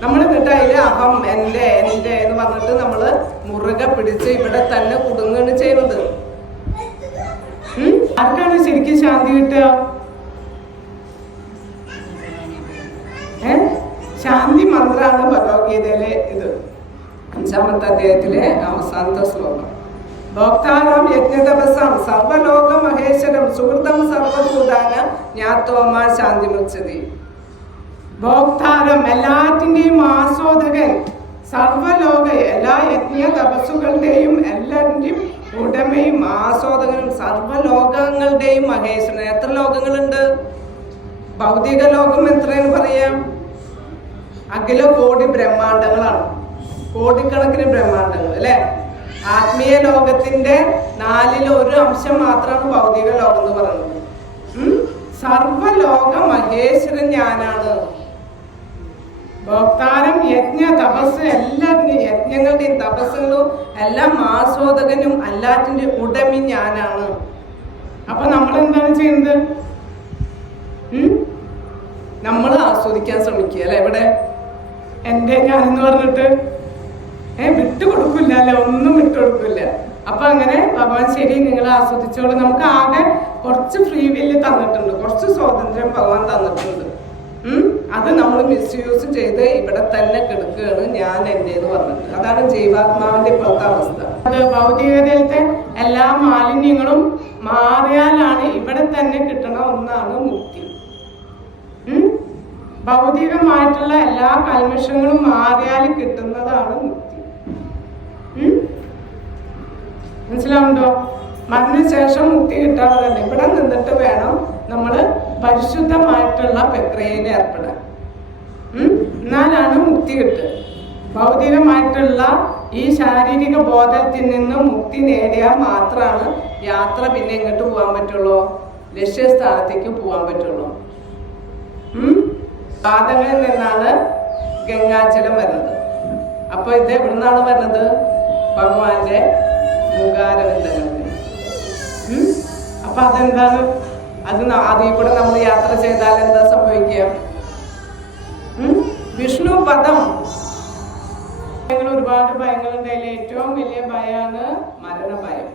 നമ്മൾ എന്നിട്ട് അതില് അഹം, എന്റെ എന്ന് പറഞ്ഞിട്ട് നമ്മള് മുറുകെ പിടിച്ച് ഇവിടെ തന്നെ കുടുങ്ങാണ് ചെയ്യുന്നത്. ആർക്കാണ് ശരിക്കും ശാന്തി കിട്ടുക? ശാന്തി മന്ത്രമാണ് ഭഗവത്ഗീതയിലെ ഇത് 5-ാമത്തെ അധ്യായത്തിലെ അവസാനത്തെ ശ്ലോകം. ഭോക്താരം യജ്ഞതപസാം സർവലോക മഹേശ്വരം സുഹൃതം സർവഭൂതാന ജ്ഞാത്വമാ ശാന്തി മുച്ചതി. ഭോക്താരം എല്ലാറ്റിന്റെയും ആസ്വാദകൻ, സർവലോക എല്ലാ യജ്ഞ തപസ്സുകളുടെയും എല്ലാറ്റിന്റെയും ഉടമയും ആസ്വാദകനും, സർവലോകങ്ങളുടെയും മഹേശ്വരൻ. എത്ര ലോകങ്ങളുണ്ട്? ഭൗതിക ലോകം എത്രയെന്ന് പറയാം? അഖില കോടി ബ്രഹ്മാണ്ടങ്ങളാണ്, കോടിക്കണക്കിന് ബ്രഹ്മാണ്ടങ്ങൾ അല്ലെ. ആത്മീയ ലോകത്തിന്റെ 1/4 അംശം മാത്രമാണ് ഭൗതിക ലോകം എന്ന് പറയുന്നത്. സർവലോക മഹേശ്വരൻ ഞാനാണ്. ഭോക്താരം യജ്ഞ തപസ് എല്ലാത്തിനും, യജ്ഞങ്ങളുടെയും തപസ്സുകളും എല്ലാം ആസ്വാദകനും എല്ലാറ്റിന്റെ ഉടമി ഞാനാണ്. അപ്പൊ നമ്മൾ എന്താണ് ചെയ്യുന്നത്? നമ്മൾ ആസ്വദിക്കാൻ ശ്രമിക്കുക അല്ലെ. ഇവിടെ എന്റെ ഞാനെന്ന് പറഞ്ഞിട്ട് വിട്ടുകൊടുക്കില്ല അല്ലെ, ഒന്നും വിട്ടുകൊടുക്കില്ല. അപ്പൊ അങ്ങനെ ഭഗവാൻ ശരി നിങ്ങൾ ആസ്വദിച്ചോളൂ. നമുക്ക് ആകെ കുറച്ച് ഫ്രീ വില്ല് തന്നിട്ടുണ്ട്, കുറച്ച് സ്വാതന്ത്ര്യം ഭഗവാൻ തന്നിട്ടുണ്ട്. അത് നമ്മൾ മിസ്യൂസ് ചെയ്ത് ഇവിടെ തന്നെ കിടക്കുകയാണ് ഞാൻ എന്റേന്ന് പറഞ്ഞിട്ട്. അതാണ് ജീവാത്മാവിന്റെ ഇപ്പോഴത്തെ അവസ്ഥ. അത് ഭൗതികതയിലത്തെ എല്ലാ മാലിന്യങ്ങളും മാറിയാലാണ് ഇവിടെ തന്നെ കിട്ടണ ഒന്നാണ് മുക്തി. ഭൗതികമായിട്ടുള്ള എല്ലാ കൽമഷങ്ങളും മാറിയാൽ കിട്ടുന്നതാണ് മുക്തി. മനസ്സിലാവുണ്ടോ? മരണശേഷം മുക്തി കിട്ടാവുന്നതല്ല, ഇവിടെ നിന്നിട്ട് വേണം നമ്മൾ പരിശുദ്ധമായിട്ടുള്ള പ്രക്രിയയിൽ ഏർപ്പെടാൻ. എന്നാലാണ് മുക്തി കിട്ടുക. ഭൗതികമായിട്ടുള്ള ഈ ശാരീരിക ബോധത്തിൽ നിന്ന് മുക്തി നേടിയാൽ മാത്രമാണ് യാത്ര പിന്നെ എങ്ങോട്ട് പോകാൻ പറ്റുള്ളൂ? ലക്ഷ്യസ്ഥാനത്തേക്ക് പോകാൻ പറ്റുള്ളൂ. പാദങ്ങളിൽ നിന്നാണ് ഗംഗാജലം വരുന്നത്. അപ്പൊ ഇത് എവിടുന്നാണ് വരുന്നത്? ഭഗവാന്റെ മുഖാരവിന്ദങ്ങളിൽ. അപ്പൊ അതെന്താണ്? അതിൽ കൂടെ നമ്മൾ യാത്ര ചെയ്താൽ എന്താ സംഭവിക്കുക? വിഷ്ണു പദം. ഒരുപാട് ഭയങ്ങളുണ്ട്. അതിൽ ഏറ്റവും വലിയ ഭയമാണ് മരണഭയം.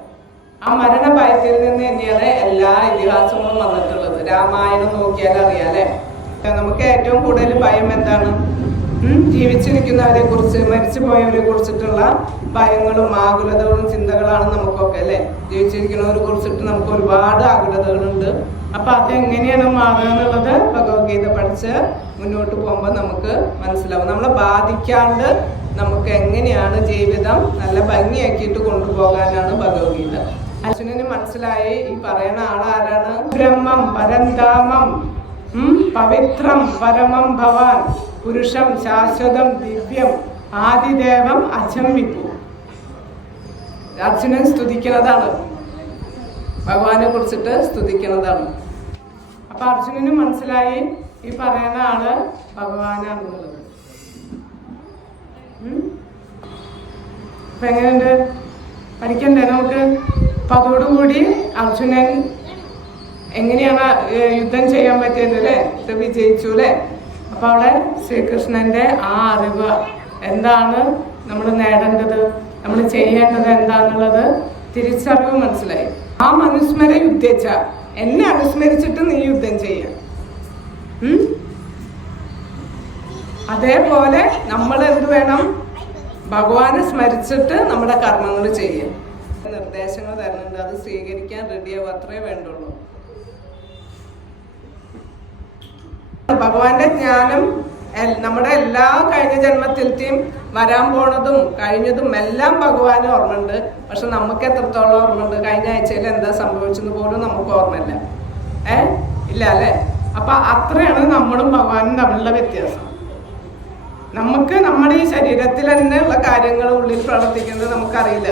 ആ മരണഭയത്തിൽ നിന്ന് തന്നെയാണ് എല്ലാ ഇതിഹാസങ്ങളും വന്നിട്ടുള്ളത്. രാമായണം നോക്കിയാൽ അറിയാലേ. നമുക്ക് ഏറ്റവും കൂടുതൽ ഭയം എന്താണ്? ജീവിച്ചിരിക്കുന്നവരെ കുറിച്ച്, മരിച്ചു പോയവരെ കുറിച്ചിട്ടുള്ള ഭയങ്ങളും ആകുലതകളും ചിന്തകളാണ് നമുക്കൊക്കെ അല്ലെ. ജീവിച്ചിരിക്കുന്നവരെ കുറിച്ചിട്ട് നമുക്ക് ഒരുപാട് ആകുലതകളുണ്ട്. അപ്പൊ അതെങ്ങനെയാണ് മാറുക എന്നുള്ളത് ഭഗവത്ഗീത പഠിച്ച് മുന്നോട്ട് പോകുമ്പോൾ നമുക്ക് മനസ്സിലാവും. നമ്മളെ ബാധിക്കാണ്ട് നമുക്ക് എങ്ങനെയാണ് ജീവിതം നല്ല ഭംഗിയാക്കിയിട്ട് കൊണ്ടുപോകാനാണ് ഭഗവത്ഗീത. അർജുനന് മനസ്സിലായി ഈ പറയുന്ന ആളാരാണ്? ബ്രഹ്മം പരന്താമം പവിത്രം പരമം ഭവാൻ പുരുഷം ശാശ്വതം ദിവ്യം ആദിദേവം അചംവിപു. അർജുനൻ സ്തുതിക്കുന്നതാണ്, ഭഗവാനെ കുറിച്ചിട്ട് സ്തുതിക്കുന്നതാണ്. അപ്പൊ അർജുനന് മനസ്സിലായി ഈ പറയുന്ന ആള് ഭഗവാനാണെന്നുള്ളത്. അപ്പൊ എങ്ങനെയുണ്ട്? പഠിക്കണ്ടേ നമുക്ക്? അപ്പൊ അതോടുകൂടി അർജുനൻ എങ്ങനെയാണ് യുദ്ധം ചെയ്യാൻ പറ്റിയത് അല്ലെ, ഇത് വിജയിച്ചു അല്ലെ. അപ്പൊ അവിടെ ശ്രീകൃഷ്ണന്റെ ആ അറിവ് എന്താണ് നമ്മൾ നേടേണ്ടത്, നമ്മൾ ചെയ്യേണ്ടത് എന്താന്നുള്ളത് തിരിച്ചറിവ് മനസ്സിലായി. ആ മനുസ്മര യുദ്ധിച്ച, എന്നെ അനുസ്മരിച്ചിട്ട് നീ യുദ്ധം ചെയ്യാം. അതേപോലെ നമ്മൾ എന്ത് വേണം? ഭഗവാനെ സ്മരിച്ചിട്ട് നമ്മുടെ കർമ്മങ്ങൾ ചെയ്യാം. നിർദ്ദേശങ്ങൾ തരുന്നുണ്ട്, അത് സ്വീകരിക്കാൻ റെഡിയാവും, അത്രേ വേണ്ടുള്ളൂ. ഭഗവാന്റെ ജ്ഞാനം നമ്മുടെ എല്ലാ കഴിഞ്ഞ ജന്മത്തിലത്തെയും വരാൻ പോണതും കഴിഞ്ഞതും എല്ലാം ഭഗവാന് ഓർമ്മയുണ്ട്. പക്ഷെ നമുക്ക് എത്രത്തോളം ഓർമ്മയുണ്ട്? കഴിഞ്ഞ ആഴ്ചയിൽ എന്താ സംഭവിച്ചെന്ന് പോലും നമുക്ക് ഓർമ്മയില്ല. ഇല്ല അല്ലെ. അപ്പൊ അത്രയാണ് നമ്മളും ഭഗവാനും തമ്മിലുള്ള വ്യത്യാസം. നമുക്ക് നമ്മുടെ ഈ ശരീരത്തിൽ തന്നെ ഉള്ള കാര്യങ്ങൾ ഉള്ളിൽ പ്രവർത്തിക്കുന്നത് നമുക്കറിയില്ല.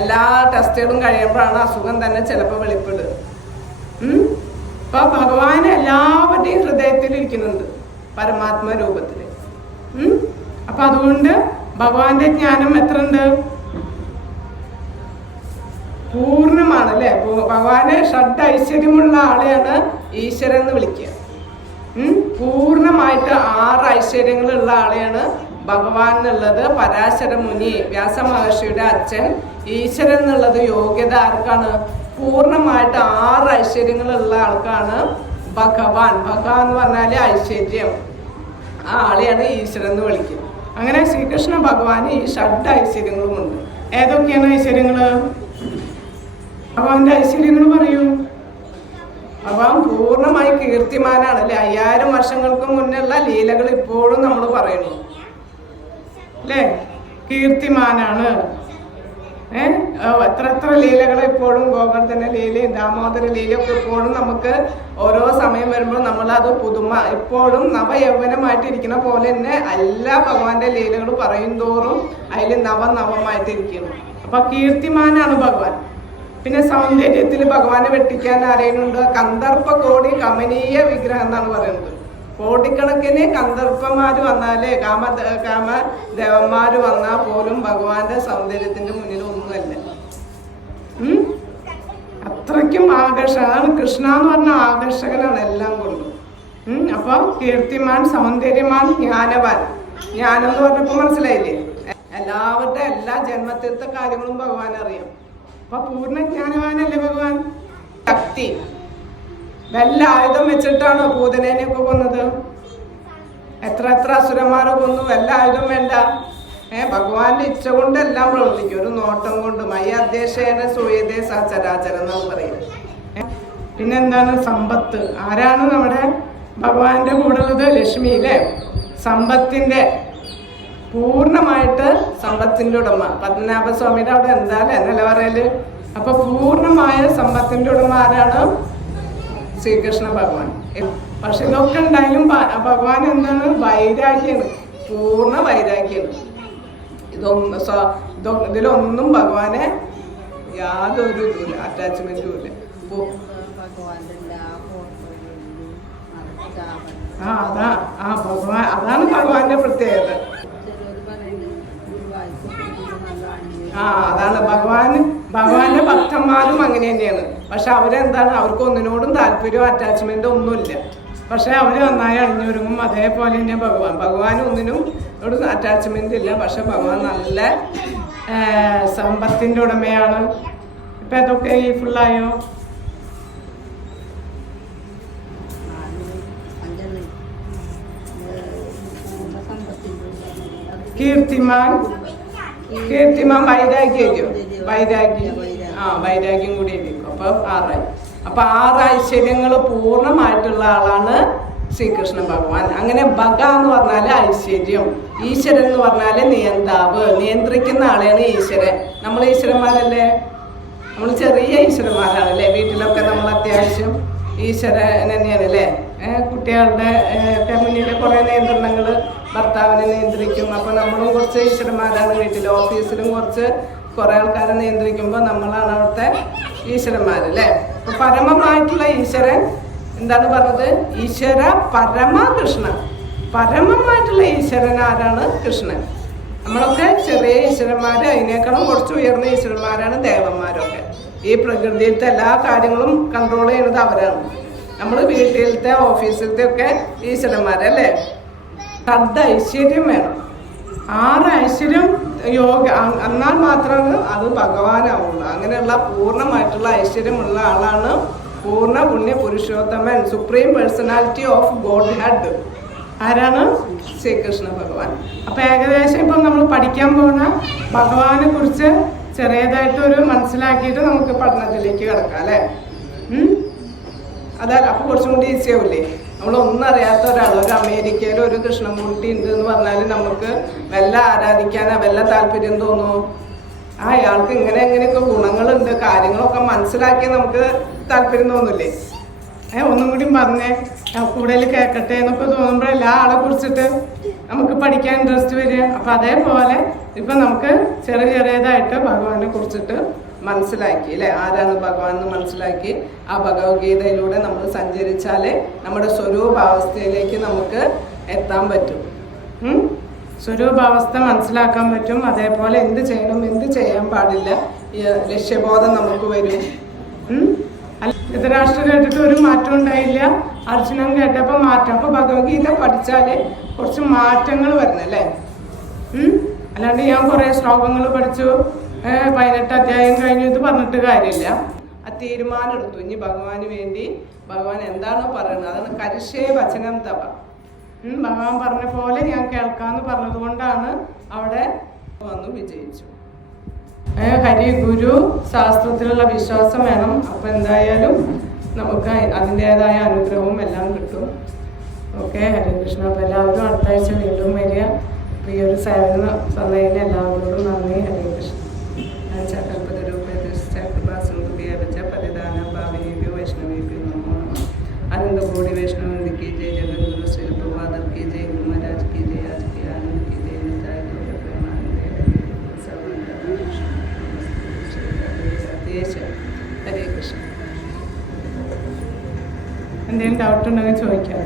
എല്ലാ ടെസ്റ്റുകളും കഴിയുമ്പോഴാണ് അസുഖം തന്നെ ചിലപ്പോൾ വെളിപ്പെടുക. അപ്പൊ ഭഗവാൻ എല്ലാവരുടെയും ഹൃദയത്തിൽ ഇരിക്കുന്നുണ്ട്, പരമാത്മ രൂപത്തില്. അപ്പൊ അതുകൊണ്ട് ഭഗവാന്റെ ജ്ഞാനം എത്ര ഉണ്ട്? പൂർണ്ണമാണ് അല്ലെ. ഭഗവാനെ ഷഡ് ഐശ്വര്യമുള്ള ആളെയാണ് ഈശ്വരൻ എന്ന് വിളിക്കുക. പൂർണ്ണമായിട്ട് 6 ഐശ്വര്യങ്ങളുള്ള ആളെയാണ് ഭഗവാൻ എന്നുള്ളത്. പരാശര മുനി, വ്യാസ മഹർഷിയുടെ അച്ഛൻ. ഈശ്വരൻ എന്നുള്ളത് യോഗ്യത ആർക്കാണ്? പൂർണ്ണമായിട്ട് 6 ഐശ്വര്യങ്ങളുള്ള ആൾക്കാണ് ഭഗവാൻ. ഭഗവാൻ എന്ന് പറഞ്ഞാല് ഐശ്വര്യം. ആ ആളെയാണ് ഈശ്വരൻ എന്ന് വിളിക്കുക. അങ്ങനെ ശ്രീകൃഷ്ണ ഭഗവാന് ഈ ഷഡ് ഐശ്വര്യങ്ങളുമുണ്ട്. ഏതൊക്കെയാണ് ഐശ്വര്യങ്ങൾ? ഭഗവാന്റെ ഐശ്വര്യങ്ങൾ പറയൂ. ഭഗവാൻ പൂർണ്ണമായി കീർത്തിമാനാണ് അല്ലെ. 5000 വർഷങ്ങൾക്ക് മുന്നുള്ള ലീലകൾ ഇപ്പോഴും നമ്മൾ പറയുന്നു അല്ലേ. കീർത്തിമാനാണ്. എത്ര ലീലകൾ ഇപ്പോഴും ഗോവർദ്ധന ലീലയും ദാമോദര ലീലയൊക്കെ ഇപ്പോഴും നമുക്ക് ഓരോ സമയം വരുമ്പോൾ നമ്മൾ അത് പുതുമ ഇപ്പോഴും നവയൗവനമായിട്ടിരിക്കുന്ന പോലെ തന്നെ എല്ലാ ഭഗവാന്റെ ലീലകൾ പറയും തോറും അതിൽ നവമായിട്ടിരിക്കുന്നു. അപ്പൊ കീർത്തിമാനാണ് ഭഗവാൻ. പിന്നെ സൗന്ദര്യത്തിൽ ഭഗവാനെ വെട്ടിക്കാൻ ആരെയുണ്ട്? കന്ദർപ്പ കോടി കമനീയ വിഗ്രഹം എന്നാണ് പറയുന്നത്. കോടിക്കണക്കിന് കന്ദർപ്പന്മാര് വന്നാലേ കാമദേവന്മാര് വന്നാൽ പോലും ഭഗവാന്റെ സൗന്ദര്യത്തിന്റെ മുന്നിൽ ഒന്നുമല്ല. അത്രയ്ക്കും ആകർഷകനാണ് കൃഷ്ണ എന്ന് പറഞ്ഞ ആകർഷകനാണ് എല്ലാം കൊണ്ടും. അപ്പൊ കീർത്തിമാൻ, സൗന്ദര്യമാൻ, ജ്ഞാനവാൻ. ജ്ഞാനം എന്ന് പറഞ്ഞപ്പോ മനസ്സിലായില്ലേ? എല്ലാവരുടെ എല്ലാ ജന്മത്തിലത്തെ കാര്യങ്ങളും ഭഗവാൻ അറിയാം. അപ്പൊ പൂർണ്ണ ജ്ഞാനവാനല്ലേ ഭഗവാൻ. ശക്തി. വല്ല ആയുധം വെച്ചിട്ടാണോ പൂതനേനെയൊക്കെ കൊന്നത്? എത്ര അസുരന്മാരെ കൊന്നു. വല്ല ആയുധം വേണ്ട. ഭഗവാന്റെ ഇച്ഛ കൊണ്ട് എല്ലാം പ്രവർത്തിക്കും. ഒരു നോട്ടം കൊണ്ട്. മയ അധ്യക്ഷേന സൂയതേ സചരാചരം എന്നാണ് പറയുന്നത്. പിന്നെന്താണ്? സമ്പത്ത്. ആരാണ് നമ്മുടെ ഭഗവാന്റെ കൂടെ ഉള്ളത്? ലക്ഷ്മി അല്ലേ. സമ്പത്തിന്റെ പൂർണ്ണമായിട്ട് സമ്പത്തിന്റെ ഉടമ. പത്മനാഭസ്വാമിയുടെ അവിടെ എന്തായാലും എന്നല്ല പറയല്. അപ്പൊ പൂർണ്ണമായ സമ്പത്തിന്റെ ഉടമ ആരാണ്? ശ്രീകൃഷ്ണ ഭഗവാൻ. പക്ഷെ ഇതൊക്കെ ഉണ്ടായാലും ഭഗവാൻ എന്താണ്? വൈരാഗ്യാണ്. പൂർണ്ണ വൈരാഗ്യാണ്. ഇതിലൊന്നും ഭഗവാനെ യാതൊരു ഇതുമില്ല, അറ്റാച്ച്മെന്റും ഇല്ല. അതാണ് ഭഗവാന്റെ പ്രത്യേകത. അതാണ് ഭഗവാന്റെ ഭക്തന്മാരും അങ്ങനെ തന്നെയാണ്. പക്ഷെ അവരെന്താണ്? അവർക്ക് ഒന്നിനോടും താല്പര്യവും അറ്റാച്ച്മെന്റും ഒന്നുമില്ല. പക്ഷെ അവര് നന്നായി അണിഞ്ഞൊരുങ്ങും. അതേപോലെ തന്നെ ഭഗവാൻ ഒന്നിനും ഒരു അറ്റാച്ച്മെന്റ് ഇല്ല. പക്ഷെ ഭഗവാൻ നല്ല സമ്പത്തിന്റെ ഉടമയാണ്. ഇപ്പൊ അതൊക്കെ ഈ ഫുള്ളായോ? കീർത്തിമാൻ വൈരാഗ്യം. വൈരാഗ്യം കൂടി ഇരിക്കും. അപ്പൊ 6. അപ്പൊ 6 ഐശ്വര്യങ്ങൾ പൂർണ്ണമായിട്ടുള്ള ആളാണ് ശ്രീകൃഷ്ണ ഭഗവാൻ. അങ്ങനെ ഭഗ എന്ന് പറഞ്ഞാല് ഐശ്വര്യം, ഈശ്വരൻ എന്ന് പറഞ്ഞാല് നിയന്താവ്, നിയന്ത്രിക്കുന്ന ആളെയാണ് ഈശ്വരൻ. നമ്മൾ ഈശ്വരന്മാരല്ലേ? നമ്മൾ ചെറിയ ഈശ്വരന്മാരാണല്ലേ? വീട്ടിലൊക്കെ നമ്മൾ അത്യാവശ്യം ഈശ്വരൻ തന്നെയാണ് അല്ലേ. കുട്ടികളുടെ മുന്നിലെ കുറെ നിയന്ത്രണങ്ങൾ ഭർത്താവിനെ നിയന്ത്രിക്കും. അപ്പൊ നമ്മളും കുറച്ച് ഈശ്വരന്മാരാണ് വീട്ടിൽ. ഓഫീസിലും കുറെ ആൾക്കാരെ നിയന്ത്രിക്കുമ്പോൾ നമ്മളാണ് അവിടുത്തെ ഈശ്വരന്മാരല്ലേ. അപ്പൊ പരമമായിട്ടുള്ള ഈശ്വരൻ എന്താണ് പറഞ്ഞത്? ഈശ്വര പരമകൃഷ്ണ. പരമമായിട്ടുള്ള ഈശ്വരൻ ആരാണ്? കൃഷ്ണൻ. നമ്മളൊക്കെ ചെറിയ ഈശ്വരന്മാര്, അതിനേക്കാളും കുറച്ച് ഉയർന്ന ഈശ്വരന്മാരാണ് ദേവന്മാരൊക്കെ. ഈ പ്രകൃതിയിലത്തെ എല്ലാ കാര്യങ്ങളും കൺട്രോൾ ചെയ്യുന്നത് അവരാണ്. നമ്മൾ വീട്ടിലത്തെ ഓഫീസിലത്തെ ഒക്കെ ഈശ്വരന്മാരല്ലേ. ഐശ്വര്യം വേണം. 6 ഐശ്വര്യം എന്നാൽ മാത്രമാണ് അത് ഭഗവാനാവുള്ളൂ. അങ്ങനെയുള്ള പൂർണ്ണമായിട്ടുള്ള ഐശ്വര്യമുള്ള ആളാണ് പൂർണ്ണ പുണ്യ Purushothaman, supreme personality of God head. ആരാണ്? ശ്രീകൃഷ്ണ ഭഗവാൻ. അപ്പൊ ഏകദേശം ഇപ്പം നമ്മൾ പഠിക്കാൻ പോകുന്ന ഭഗവാനെ കുറിച്ച് ചെറിയതായിട്ടൊരു മനസ്സിലാക്കിയിട്ട് നമുക്ക് പഠനത്തിലേക്ക് കിടക്കാം അല്ലേ. അതല്ല അപ്പൊ കുറച്ചും കൂടി ഈസി ആവില്ലേ? നമ്മളൊന്നും അറിയാത്ത ഒരാൾ, ഒരു അമേരിക്കയിൽ ഒരു കൃഷ്ണമൂർത്തി ഉണ്ട് എന്ന് പറഞ്ഞാൽ നമുക്ക് വല്ല ആരാധിക്കാനാ വല്ല താല്പര്യം തോന്നുമോ? അയാൾക്ക് എങ്ങനെയൊക്കെ ഗുണങ്ങളുണ്ട്, കാര്യങ്ങളൊക്കെ മനസ്സിലാക്കിയാൽ നമുക്ക് താല്പര്യം തോന്നില്ലേ? ഒന്നും കൂടി പറഞ്ഞേ, കൂടുതൽ കേൾക്കട്ടെ എന്നൊക്കെ തോന്നുമ്പോൾ എല്ലാ ആളെ കുറിച്ചിട്ട് നമുക്ക് പഠിക്കാൻ ഇൻട്രസ്റ്റ് വരിക. അപ്പം അതേപോലെ ഇപ്പം നമുക്ക് ചെറിയതായിട്ട് ഭഗവാനെ കുറിച്ചിട്ട് മനസ്സിലാക്കി അല്ലേ. ആരാണ് ഭഗവാൻ എന്ന് മനസ്സിലാക്കി ആ ഭഗവത്ഗീതയിലൂടെ നമ്മൾ സഞ്ചരിച്ചാലേ നമ്മുടെ സ്വരൂപാവസ്ഥയിലേക്ക് നമുക്ക് എത്താൻ പറ്റും. സ്വരൂപാവസ്ഥ മനസ്സിലാക്കാൻ പറ്റും. അതേപോലെ എന്ത് ചെയ്യണം, എന്ത് ചെയ്യാൻ പാടില്ല, ലക്ഷ്യബോധം നമുക്ക് വരും. ധൃതരാഷ്ട്രം കേട്ടിട്ട് ഒരു മാറ്റം ഉണ്ടായില്ല, അർജുനൻ കേട്ടപ്പോൾ മാറ്റം. അപ്പോൾ ഭഗവത്ഗീത പഠിച്ചാൽ കുറച്ച് മാറ്റങ്ങൾ വരണല്ലേ. അല്ലാണ്ട് ഞാൻ കുറേ ശ്ലോകങ്ങൾ പഠിച്ചു 18 അധ്യായം കഴിഞ്ഞു ഇത് പറഞ്ഞിട്ട് കാര്യമില്ല. ആ തീരുമാനം എടുത്തു, ഇനി ഭഗവാന് വേണ്ടി ഭഗവാൻ എന്താണോ പറയുന്നത് അതാണ് കരിഷേ വചനം തവ. ഭഗവാൻ പറഞ്ഞ പോലെ ഞാൻ കേൾക്കാന്ന് പറഞ്ഞതുകൊണ്ടാണ് അവിടെ വന്നു വിജയിച്ചു. ഹരി ഗുരു ശാസ്ത്രത്തിലുള്ള വിശ്വാസം വേണം. അപ്പം എന്തായാലും നമുക്ക് അതിൻ്റെതായ അനുഗ്രഹവും എല്ലാം കിട്ടും. ഓക്കെ, ഹരേ കൃഷ്ണ. അപ്പോൾ എല്ലാവരും അടുത്ത ആഴ്ച വീണ്ടും വരിക. അപ്പോൾ ഈ ഒരു സേവനം തന്നതിന് എല്ലാവരോടും നന്ദി. ഹരേ കൃഷ്ണ. പരിധാന വൈഷ്ണവേഭ്യോ നമോ നമഃ. आनंद वैष्णव की जय, जगद्गुरु श्री प्रभुपाद की जय, गुरु महाराज की जय, आज की आनंद की जय, निताय गौर प्रेमानंदे हरे कृष्ण. എന്തെങ്കിലും ഡൗട്ട് ഉണ്ടെങ്കിൽ ചോദിക്കാം.